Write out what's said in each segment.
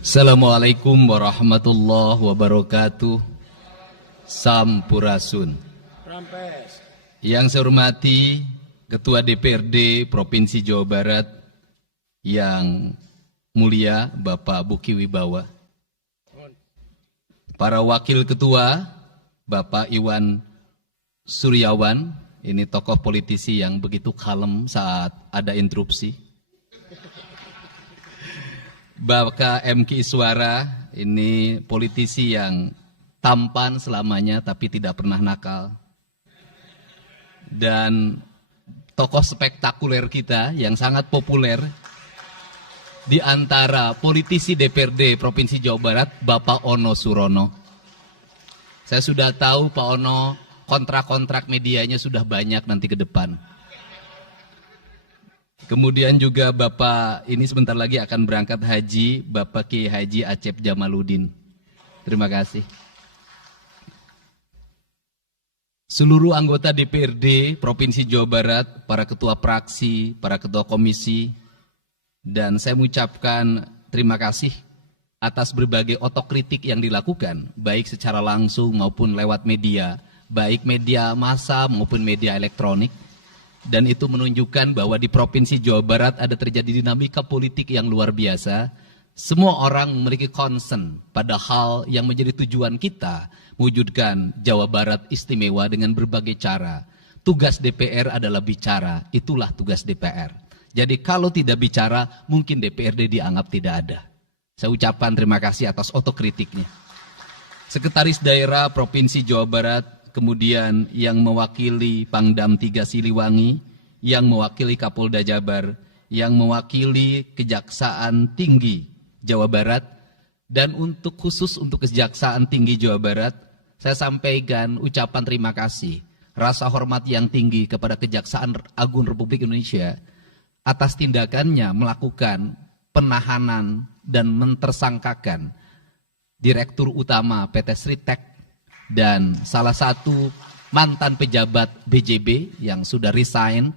Assalamualaikum warahmatullahi wabarakatuh. Sampurasun. Rampes. Yang saya hormati Ketua DPRD Provinsi Jawa Barat yang mulia Bapak Buki Wibawa, para wakil ketua Bapak Iwan Suryawan, ini tokoh politisi yang begitu kalem saat ada interupsi. Bapak MK Iswara, ini politisi yang tampan selamanya tapi tidak pernah nakal. Dan tokoh spektakuler kita yang sangat populer di antara politisi DPRD Provinsi Jawa Barat, Bapak Ono Surono. Saya sudah tahu Pak Ono kontrak-kontrak medianya sudah banyak nanti ke depan. Kemudian juga Bapak ini sebentar lagi akan berangkat haji, Bapak Kiai Haji Acep Jamaluddin. Terima kasih. Seluruh anggota DPRD Provinsi Jawa Barat, para ketua praksi, para ketua komisi, dan saya mengucapkan terima kasih atas berbagai otokritik yang dilakukan, baik secara langsung maupun lewat media, baik media massa maupun media elektronik. Dan itu menunjukkan bahwa di Provinsi Jawa Barat ada terjadi dinamika politik yang luar biasa. Semua orang memiliki concern pada hal yang menjadi tujuan kita, mewujudkan Jawa Barat istimewa dengan berbagai cara. Tugas DPR adalah bicara, itulah tugas DPR. Jadi kalau tidak bicara, mungkin DPRD dianggap tidak ada. Saya ucapkan terima kasih atas otokritiknya. Sekretaris Daerah Provinsi Jawa Barat, kemudian yang mewakili Pangdam 3 Siliwangi, yang mewakili Kapolda Jabar, yang mewakili Kejaksaan Tinggi Jawa Barat, dan khusus untuk Kejaksaan Tinggi Jawa Barat, saya sampaikan ucapan terima kasih, rasa hormat yang tinggi kepada Kejaksaan Agung Republik Indonesia atas tindakannya melakukan penahanan dan mentersangkakan Direktur Utama PT Sritek dan salah satu mantan pejabat BJB yang sudah resign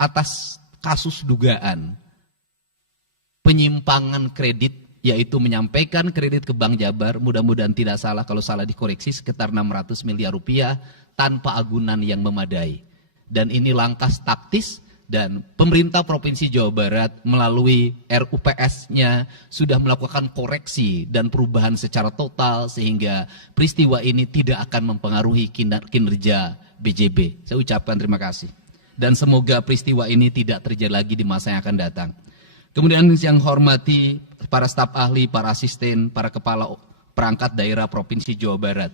atas kasus dugaan penyimpangan kredit, yaitu menyampaikan kredit ke Bank Jabar, mudah-mudahan tidak salah, kalau salah dikoreksi, sekitar 600 miliar rupiah tanpa agunan yang memadai. Dan ini langkah taktis, dan pemerintah Provinsi Jawa Barat melalui RUPS-nya sudah melakukan koreksi dan perubahan secara total sehingga peristiwa ini tidak akan mempengaruhi kinerja BJB. Saya ucapkan terima kasih. Dan semoga peristiwa ini tidak terjadi lagi di masa yang akan datang. Kemudian yang hormati para staf ahli, para asisten, para kepala perangkat daerah Provinsi Jawa Barat.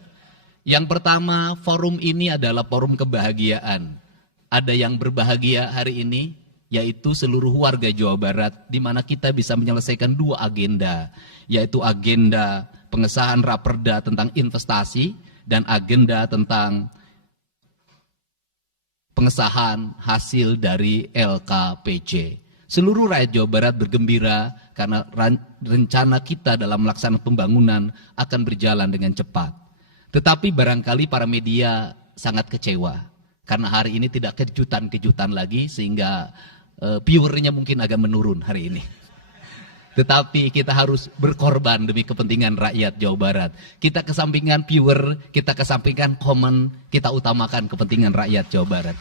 Yang pertama, forum ini adalah forum kebahagiaan. Ada yang berbahagia hari ini, yaitu seluruh warga Jawa Barat, di mana kita bisa menyelesaikan dua agenda, yaitu agenda pengesahan Raperda tentang investasi dan agenda tentang pengesahan hasil dari LKPJ. Seluruh rakyat Jawa Barat bergembira karena rencana kita dalam melaksanakan pembangunan akan berjalan dengan cepat. Tetapi barangkali para media sangat kecewa. Karena hari ini tidak kejutan-kejutan lagi sehingga viewernya mungkin agak menurun hari ini. Tetapi kita harus berkorban demi kepentingan rakyat Jawa Barat. Kita kesampingkan viewer, kita kesampingkan komen, kita utamakan kepentingan rakyat Jawa Barat.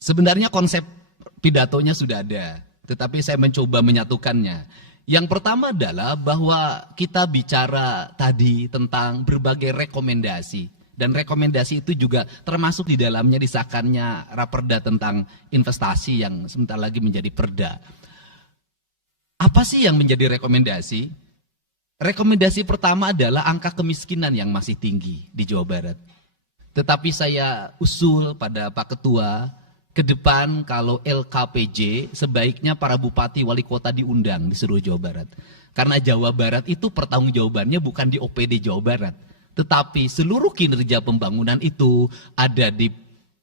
Sebenarnya konsep pidatonya sudah ada, tetapi saya mencoba menyatukannya. Yang pertama adalah bahwa kita bicara tadi tentang berbagai rekomendasi. Dan rekomendasi itu juga termasuk di dalamnya disahkannya Raperda tentang investasi yang sebentar lagi menjadi perda. Apa sih yang menjadi rekomendasi? Rekomendasi pertama adalah angka kemiskinan yang masih tinggi di Jawa Barat. Tetapi saya usul pada Pak Ketua, ke depan kalau LKPJ sebaiknya para bupati wali kota diundang di seluruh Jawa Barat. Karena Jawa Barat itu pertanggungjawabannya bukan di OPD Jawa Barat. Tetapi seluruh kinerja pembangunan itu ada di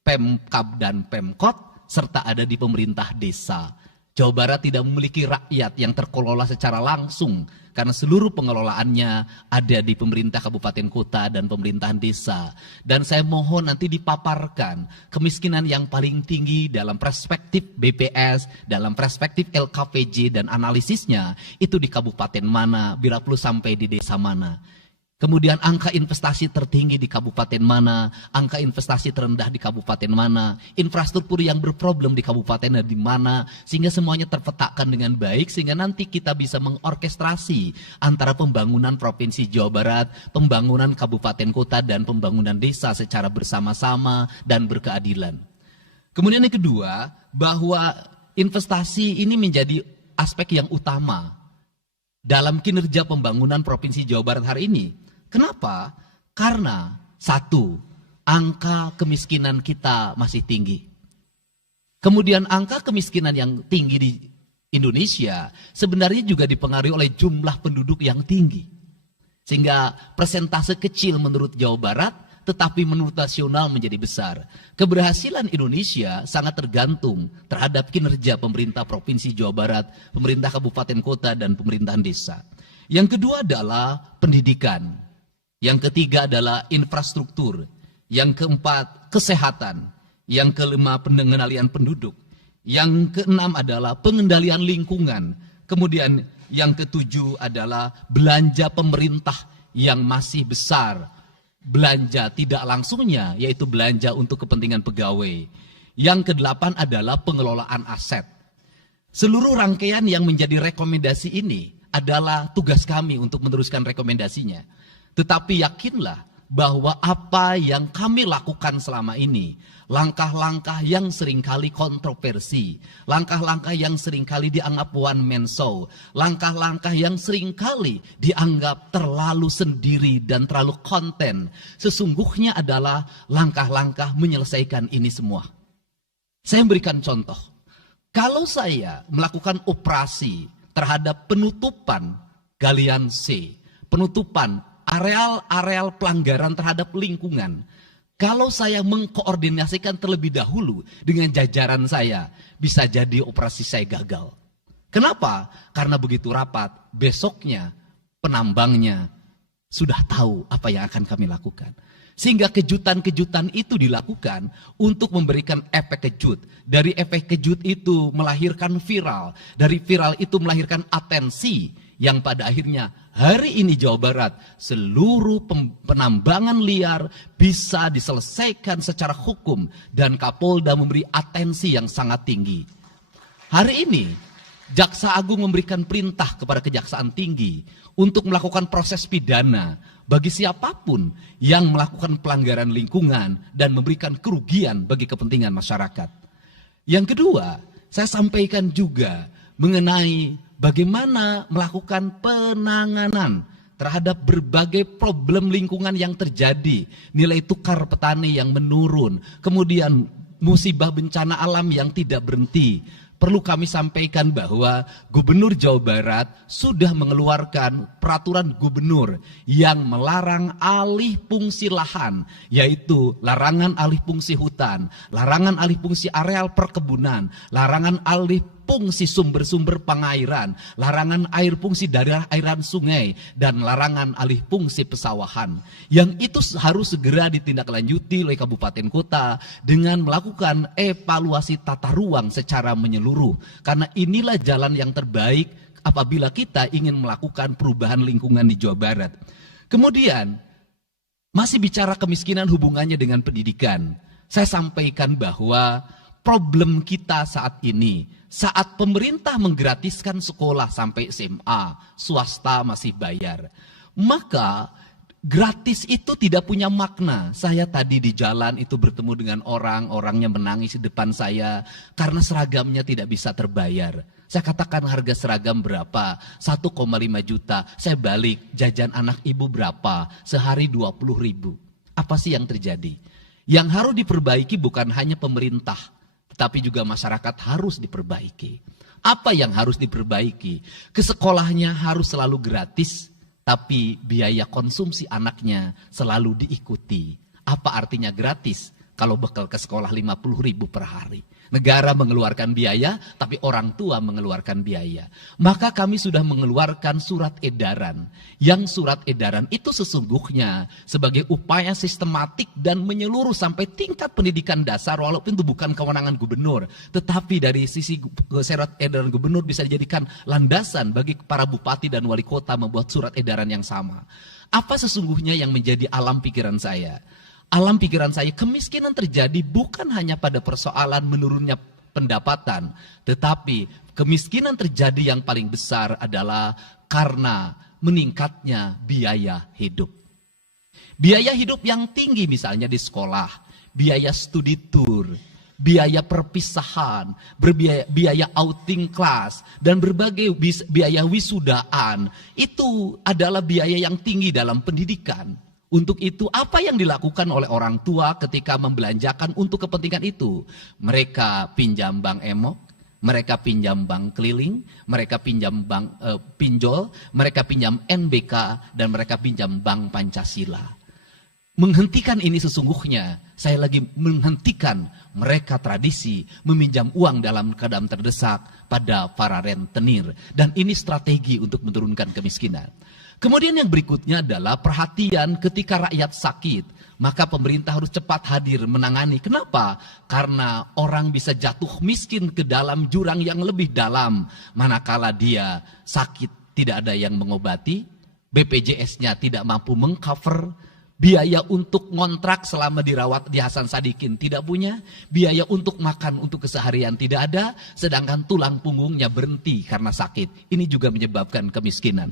Pemkab dan Pemkot, serta ada di pemerintah desa. Jawa Barat tidak memiliki rakyat yang terkelola secara langsung karena seluruh pengelolaannya ada di pemerintah kabupaten kota dan pemerintahan desa. Dan saya mohon nanti dipaparkan kemiskinan yang paling tinggi dalam perspektif BPS, dalam perspektif LKPJ dan analisisnya itu di kabupaten mana, bila perlu sampai di desa mana. Kemudian angka investasi tertinggi di kabupaten mana, angka investasi terendah di kabupaten mana, infrastruktur yang berproblem di kabupaten di mana, sehingga semuanya terpetakan dengan baik, sehingga nanti kita bisa mengorkestrasi antara pembangunan Provinsi Jawa Barat, pembangunan kabupaten kota, dan pembangunan desa secara bersama-sama dan berkeadilan. Kemudian yang kedua, bahwa investasi ini menjadi aspek yang utama dalam kinerja pembangunan Provinsi Jawa Barat hari ini. Kenapa? Karena satu, angka kemiskinan kita masih tinggi. Kemudian angka kemiskinan yang tinggi di Indonesia sebenarnya juga dipengaruhi oleh jumlah penduduk yang tinggi. Sehingga persentase kecil menurut Jawa Barat, tetapi menurut nasional menjadi besar. Keberhasilan Indonesia sangat tergantung terhadap kinerja pemerintah Provinsi Jawa Barat, pemerintah kabupaten kota, dan pemerintahan desa. Yang kedua adalah pendidikan. Yang ketiga adalah infrastruktur. Yang keempat, kesehatan. Yang kelima, pengendalian penduduk. Yang keenam adalah pengendalian lingkungan. Kemudian yang ketujuh adalah belanja pemerintah yang masih besar. Belanja tidak langsungnya, yaitu belanja untuk kepentingan pegawai. Yang kedelapan adalah pengelolaan aset. Seluruh rangkaian yang menjadi rekomendasi ini adalah tugas kami untuk meneruskan rekomendasinya. Tetapi yakinlah bahwa apa yang kami lakukan selama ini, langkah-langkah yang seringkali kontroversi, langkah-langkah yang seringkali dianggap one man show, langkah-langkah yang seringkali dianggap terlalu sendiri dan terlalu konten, sesungguhnya adalah langkah-langkah menyelesaikan ini semua. Saya berikan contoh. Kalau saya melakukan operasi terhadap penutupan galian C, penutupan areal-areal pelanggaran terhadap lingkungan, kalau saya mengkoordinasikan terlebih dahulu dengan jajaran saya, bisa jadi operasi saya gagal. Kenapa? Karena begitu rapat, besoknya penambangnya sudah tahu apa yang akan kami lakukan. Sehingga kejutan-kejutan itu dilakukan untuk memberikan efek kejut. Dari efek kejut itu melahirkan viral. Dari viral itu melahirkan atensi. Yang pada akhirnya hari ini Jawa Barat seluruh penambangan liar bisa diselesaikan secara hukum. Dan Kapolda memberi atensi yang sangat tinggi. Hari ini Jaksa Agung memberikan perintah kepada Kejaksaan Tinggi untuk melakukan proses pidana bagi siapapun yang melakukan pelanggaran lingkungan dan memberikan kerugian bagi kepentingan masyarakat. Yang kedua, saya sampaikan juga mengenai bagaimana melakukan penanganan terhadap berbagai problem lingkungan yang terjadi, nilai tukar petani yang menurun, kemudian musibah bencana alam yang tidak berhenti. Perlu kami sampaikan bahwa Gubernur Jawa Barat sudah mengeluarkan peraturan gubernur yang melarang alih fungsi lahan, yaitu larangan alih fungsi hutan, larangan alih fungsi areal perkebunan, larangan alih fungsi sumber-sumber pengairan, larangan air fungsi daerah airan sungai, dan larangan alih fungsi pesawahan. Yang itu harus segera ditindaklanjuti oleh kabupaten kota dengan melakukan evaluasi tata ruang secara menyeluruh. Karena inilah jalan yang terbaik apabila kita ingin melakukan perubahan lingkungan di Jawa Barat. Kemudian, masih bicara kemiskinan hubungannya dengan pendidikan. Saya sampaikan bahwa problem kita saat ini, saat pemerintah menggratiskan sekolah sampai SMA, swasta masih bayar. Maka gratis itu tidak punya makna. Saya tadi di jalan itu bertemu dengan orangnya menangis di depan saya karena seragamnya tidak bisa terbayar. Saya katakan harga seragam berapa? 1,5 juta. Saya balik, jajan anak ibu berapa? Sehari 20.000. Apa sih yang terjadi? Yang harus diperbaiki bukan hanya pemerintah, tetapi juga masyarakat harus diperbaiki. Apa yang harus diperbaiki? Ke sekolahnya harus selalu gratis, tapi biaya konsumsi anaknya selalu diikuti. Apa artinya gratis? kalau bekal ke sekolah 50.000 per hari. Negara mengeluarkan biaya, tapi orang tua mengeluarkan biaya. Maka kami sudah mengeluarkan surat edaran. Yang surat edaran itu sesungguhnya sebagai upaya sistematik dan menyeluruh sampai tingkat pendidikan dasar, walaupun itu bukan kewenangan gubernur. Tetapi dari sisi surat edaran gubernur bisa dijadikan landasan bagi para bupati dan wali kota membuat surat edaran yang sama. Apa sesungguhnya yang menjadi alam pikiran saya? Alam pikiran saya, kemiskinan terjadi bukan hanya pada persoalan menurunnya pendapatan, tetapi kemiskinan terjadi yang paling besar adalah karena meningkatnya biaya hidup. Biaya hidup yang tinggi misalnya di sekolah, biaya studi tour, biaya perpisahan, biaya outing kelas, dan berbagai biaya wisudaan, itu adalah biaya yang tinggi dalam pendidikan. Untuk itu, apa yang dilakukan oleh orang tua ketika membelanjakan untuk kepentingan itu? Mereka pinjam bank emok, mereka pinjam bank keliling, mereka pinjam bank pinjol, mereka pinjam NBK, dan mereka pinjam bank Pancasila. Menghentikan ini sesungguhnya, saya lagi menghentikan mereka tradisi meminjam uang dalam keadaan terdesak pada para rentenir. Dan ini strategi untuk menurunkan kemiskinan. Kemudian yang berikutnya adalah perhatian ketika rakyat sakit. Maka pemerintah harus cepat hadir menangani. Kenapa? Karena orang bisa jatuh miskin ke dalam jurang yang lebih dalam. Manakala dia sakit tidak ada yang mengobati, BPJS-nya tidak mampu mengcover, biaya untuk ngontrak selama dirawat di Hasan Sadikin tidak punya, biaya untuk makan untuk keseharian tidak ada, sedangkan tulang punggungnya berhenti karena sakit. Ini juga menyebabkan kemiskinan.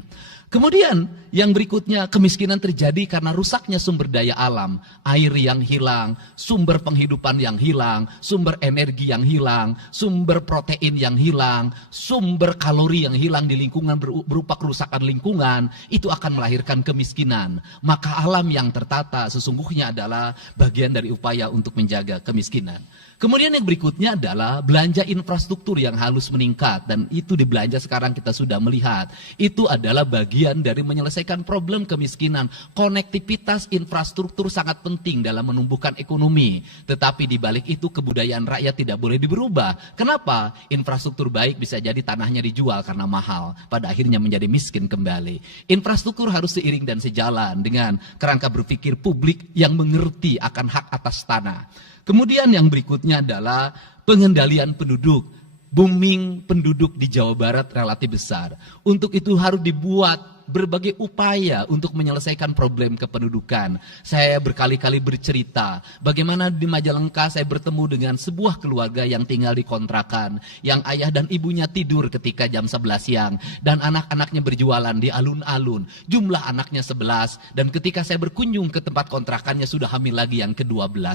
Kemudian yang berikutnya, kemiskinan terjadi karena rusaknya sumber daya alam, air yang hilang, sumber penghidupan yang hilang, sumber energi yang hilang, sumber protein yang hilang, sumber kalori yang hilang di lingkungan berupa kerusakan lingkungan, itu akan melahirkan kemiskinan. Maka alam yang tertata sesungguhnya adalah bagian dari upaya untuk menjaga kemiskinan. Kemudian yang berikutnya adalah belanja infrastruktur yang harus meningkat, dan itu di belanja sekarang kita sudah melihat. Itu adalah bagian dari menyelesaikan problem kemiskinan. Konektivitas infrastruktur sangat penting dalam menumbuhkan ekonomi, tetapi di balik itu kebudayaan rakyat tidak boleh berubah. Kenapa? Infrastruktur baik bisa jadi tanahnya dijual karena mahal, pada akhirnya menjadi miskin kembali. Infrastruktur harus seiring dan sejalan dengan kerangka berpikir publik yang mengerti akan hak atas tanah. Kemudian yang berikutnya adalah pengendalian penduduk. Booming penduduk di Jawa Barat relatif besar. Untuk itu harus dibuat berbagai upaya untuk menyelesaikan problem kependudukan. Saya berkali-kali bercerita bagaimana di Majalengka saya bertemu dengan sebuah keluarga yang tinggal di kontrakan, yang ayah dan ibunya tidur ketika jam 11 siang dan anak-anaknya berjualan di alun-alun. Jumlah anaknya 11, dan ketika saya berkunjung ke tempat kontrakannya sudah hamil lagi yang ke-12.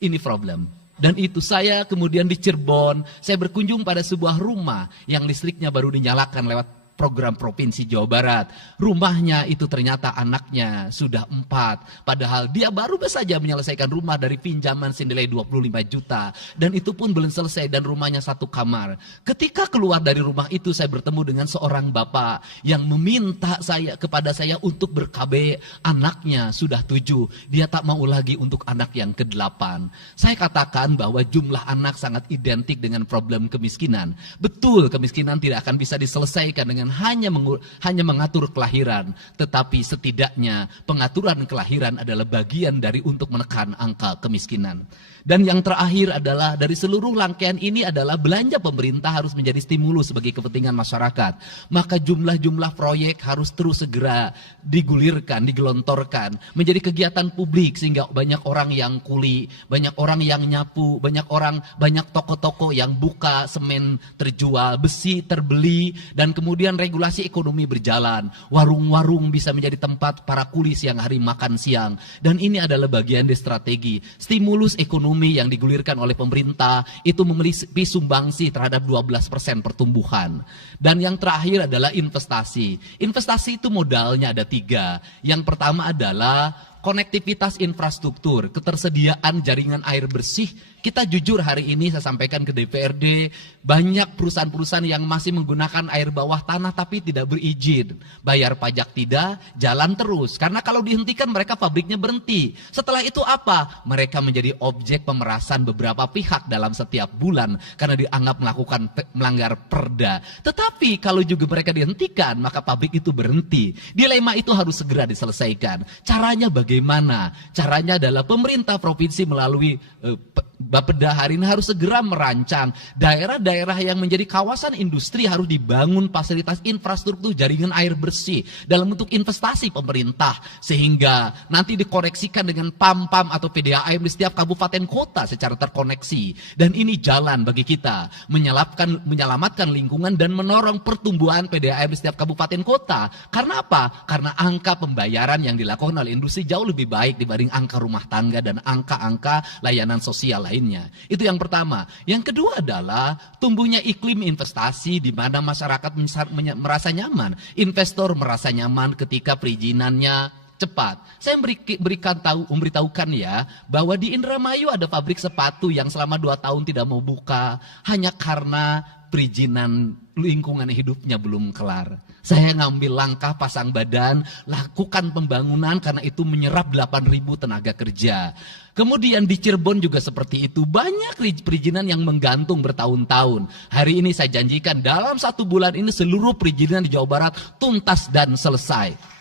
Ini problem. Dan itu saya kemudian di Cirebon, saya berkunjung pada sebuah rumah yang listriknya baru dinyalakan lewat program Provinsi Jawa Barat. Rumahnya itu ternyata anaknya sudah 4. Padahal dia baru saja menyelesaikan rumah dari pinjaman senilai 25 juta. Dan itu pun belum selesai dan rumahnya 1 kamar. Ketika keluar dari rumah itu saya bertemu dengan seorang bapak yang meminta kepada saya untuk ber-KB. Anaknya sudah 7. Dia tak mau lagi untuk anak yang ke-8. Saya katakan bahwa jumlah anak sangat identik dengan problem kemiskinan. Betul, kemiskinan tidak akan bisa diselesaikan dengan hanya mengatur kelahiran, tetapi setidaknya pengaturan kelahiran adalah bagian dari untuk menekan angka kemiskinan. Dan yang terakhir adalah dari seluruh rangkaian ini adalah belanja pemerintah harus menjadi stimulus bagi kepentingan masyarakat. Maka jumlah-jumlah proyek harus terus segera digulirkan, digelontorkan menjadi kegiatan publik sehingga banyak orang yang kuli, banyak orang yang nyapu, banyak toko-toko yang buka, semen terjual, besi terbeli, dan kemudian regulasi ekonomi berjalan. Warung-warung bisa menjadi tempat para kuli siang hari makan siang. Dan ini adalah bagian dari strategi stimulus ekonomi yang digulirkan oleh pemerintah, itu memiliki sumbangsi terhadap 12% pertumbuhan. Dan yang terakhir adalah investasi. Investasi itu modalnya ada 3. Yang pertama adalah konektivitas infrastruktur, ketersediaan jaringan air bersih Kita jujur hari ini saya sampaikan ke DPRD, banyak perusahaan-perusahaan yang masih menggunakan air bawah tanah tapi tidak berizin. Bayar pajak tidak, jalan terus. Karena kalau dihentikan mereka pabriknya berhenti. Setelah itu apa? Mereka menjadi objek pemerasan beberapa pihak dalam setiap bulan karena dianggap melanggar perda. Tetapi kalau juga mereka dihentikan, maka pabrik itu berhenti. Dilema itu harus segera diselesaikan. Caranya bagaimana? Caranya adalah pemerintah provinsi melalui Bapeda hari ini harus segera merancang daerah-daerah yang menjadi kawasan industri harus dibangun fasilitas infrastruktur jaringan air bersih dalam bentuk investasi pemerintah sehingga nanti dikoreksikan dengan PAM-PAM atau PDAM di setiap kabupaten kota secara terkoneksi. Dan ini jalan bagi kita menyelamatkan lingkungan dan menorong pertumbuhan PDAM di setiap kabupaten kota. Karena apa? Karena angka pembayaran yang dilakukan oleh industri jauh lebih baik dibanding angka rumah tangga dan angka-angka layanan sosial lainnya. Itu yang pertama. Yang kedua adalah tumbuhnya iklim investasi di mana masyarakat merasa nyaman. Investor merasa nyaman ketika perizinannya cepat. Saya memberitahukan ya bahwa di Indramayu ada pabrik sepatu yang selama 2 tahun tidak mau buka hanya karena perizinan lingkungan hidupnya belum kelar. Saya ngambil langkah pasang badan, lakukan pembangunan karena itu menyerap 8.000 tenaga kerja. Kemudian di Cirebon juga seperti itu. Banyak perizinan yang menggantung bertahun-tahun. Hari ini saya janjikan dalam 1 bulan ini seluruh perizinan di Jawa Barat tuntas dan selesai.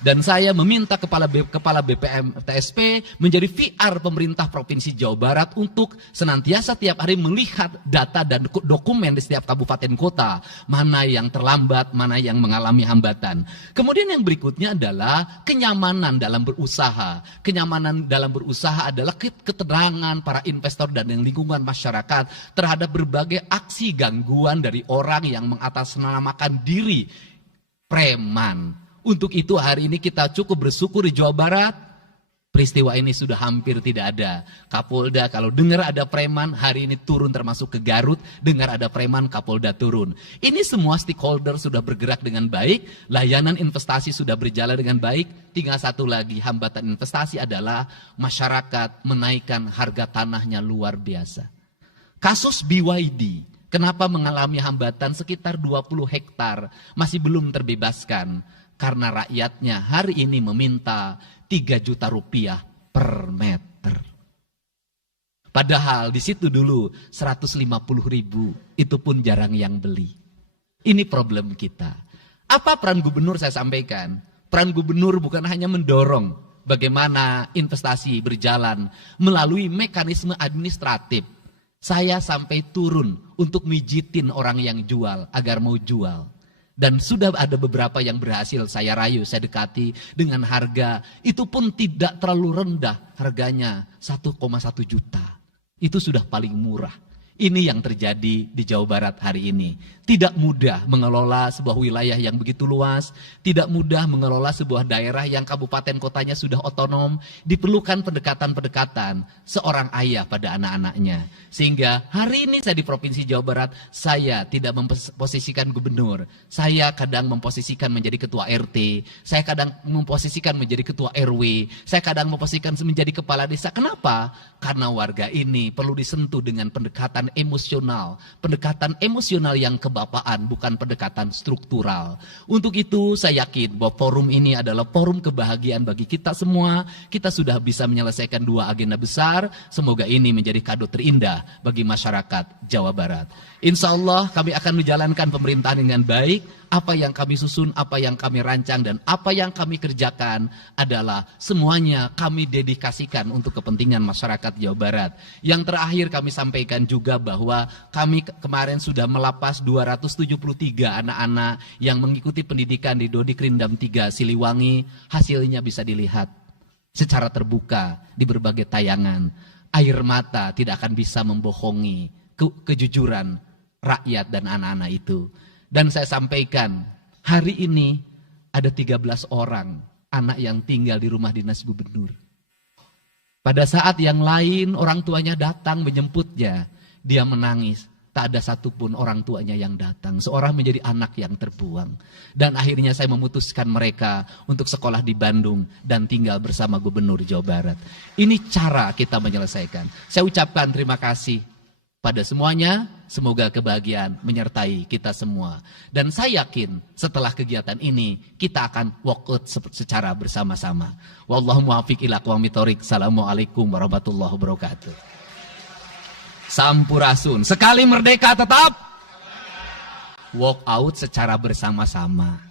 Dan saya meminta kepala BPM TSP menjadi VR pemerintah Provinsi Jawa Barat untuk senantiasa tiap hari melihat data dan dokumen di setiap kabupaten kota. Mana yang terlambat, mana yang mengalami hambatan. Kemudian yang berikutnya adalah kenyamanan dalam berusaha. Kenyamanan dalam berusaha adalah keterangan para investor dan lingkungan masyarakat terhadap berbagai aksi gangguan dari orang yang mengatasnamakan diri preman. Untuk itu hari ini kita cukup bersyukur di Jawa Barat, peristiwa ini sudah hampir tidak ada. Kapolda kalau dengar ada preman, hari ini turun termasuk ke Garut, dengar ada preman, Kapolda turun. Ini semua stakeholder sudah bergerak dengan baik, layanan investasi sudah berjalan dengan baik. Tinggal satu lagi, hambatan investasi adalah masyarakat menaikkan harga tanahnya luar biasa. Kasus BYD, kenapa mengalami hambatan sekitar 20 hektar, masih belum terbebaskan. Karena rakyatnya hari ini meminta 3 juta rupiah per meter. Padahal di situ dulu 150.000, itu pun jarang yang beli. Ini problem kita. Apa peran gubernur saya sampaikan? Peran gubernur bukan hanya mendorong bagaimana investasi berjalan melalui mekanisme administratif. Saya sampai turun untuk mijitin orang yang jual agar mau jual. Dan sudah ada beberapa yang berhasil saya rayu, saya dekati dengan harga. Itu pun tidak terlalu rendah, harganya 1,1 juta. Itu sudah paling murah. Ini yang terjadi di Jawa Barat hari ini. Tidak mudah mengelola sebuah wilayah yang begitu luas. Tidak mudah mengelola sebuah daerah yang kabupaten kotanya sudah otonom. Diperlukan pendekatan-pendekatan seorang ayah pada anak-anaknya. Sehingga hari ini saya di Provinsi Jawa Barat, saya tidak memposisikan gubernur. Saya kadang memposisikan menjadi ketua RT. Saya kadang memposisikan menjadi ketua RW. Saya kadang memposisikan menjadi kepala desa. Kenapa? Karena warga ini perlu disentuh dengan pendekatan pendekatan emosional yang kebapaan, bukan pendekatan struktural. Untuk itu saya yakin bahwa forum ini adalah forum kebahagiaan bagi kita semua. Kita sudah bisa menyelesaikan 2 agenda besar. Semoga ini menjadi kado terindah bagi masyarakat Jawa Barat. Insya Allah kami akan menjalankan pemerintahan dengan baik. Apa yang kami susun, apa yang kami rancang, dan apa yang kami kerjakan adalah semuanya kami dedikasikan untuk kepentingan masyarakat Jawa Barat. Yang terakhir kami sampaikan juga bahwa kami kemarin sudah melapas 273 anak-anak yang mengikuti pendidikan di Dodik Rindam 3 Siliwangi. Hasilnya bisa dilihat secara terbuka di berbagai tayangan. Air mata tidak akan bisa membohongi kejujuran rakyat dan anak-anak itu. Dan saya sampaikan, hari ini ada 13 orang anak yang tinggal di rumah dinas gubernur. Pada saat yang lain orang tuanya datang menjemputnya, dia menangis. tak ada satupun orang tuanya yang datang. Seorang menjadi anak yang terbuang. Dan akhirnya saya memutuskan mereka untuk sekolah di Bandung dan tinggal bersama Gubernur Jawa Barat. Ini cara kita menyelesaikan. Saya ucapkan terima kasih pada semuanya. Semoga kebahagiaan menyertai kita semua. Dan saya yakin setelah kegiatan ini kita akan walk out secara bersama-sama. Wallahu muwaffiq ila aqwamit thoriq. Assalamualaikum warahmatullahi wabarakatuh. Sampurasun. Sekali merdeka tetap walk out secara bersama-sama.